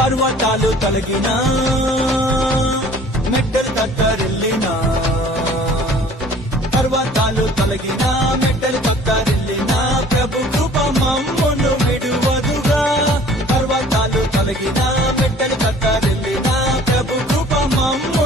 పర్వతాలు తొలగినా మెట్టలు తత్తరిల్లినా పర్వతాలు తొలగినా మెట్టలు తత్తరిల్లినా ప్రభు కృప మమ్మును విడువదుగా పర్వతాలు తొలగినా మెట్టలు తత్తరిల్లినా ప్రభు కృప మమ్ము